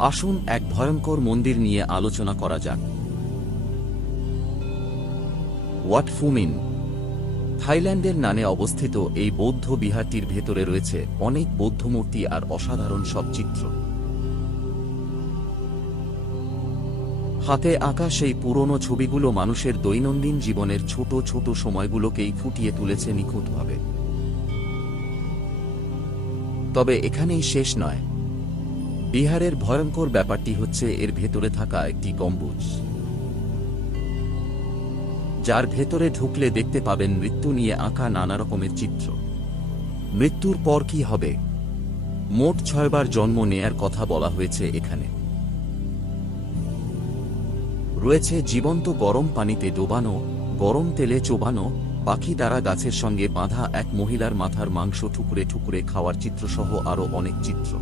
আসুন এক ভয়ঙ্কর মন্দির নিয়ে আলোচনা করা যাক। ওয়াট ফু মিন। থাইল্যান্ডের নানে অবস্থিত এই বৌদ্ধ বিহারটির ভেতরে রয়েছে অনেক বৌদ্ধ মূর্তি আর অসাধারণ সব চিত্র। হাতে আঁকা সেই পুরনো ছবিগুলো মানুষের দৈনন্দিন জীবনের ছোট ছোট সময়গুলোকেই ফুটিয়ে তুলেছে নিখুঁতভাবে। তবে এখানেই শেষ নয়। বিহারের ভয়ঙ্কর ব্যাপারটি হচ্ছে এর ভেতরে থাকা একটি গম্বুজ, যার ভেতরে ঢুকলে দেখতে পাবেন মৃত্যু নিয়ে আঁকা নানা রকমের চিত্র। মৃত্যুর পর কি হবে? মোট 6 বার জন্ম নেয়ার কথা বলা হয়েছে এখানে। রয়েছে জীবন্ত গরম পানিতে ডোবানো, গরম তেলে চোবানো, পাখি দ্বারা গাছের সঙ্গে বাঁধা এক মহিলার মাথার মাংস ঠুকরে ঠুকরে খাওয়ার চিত্রসহ আরও অনেক চিত্র।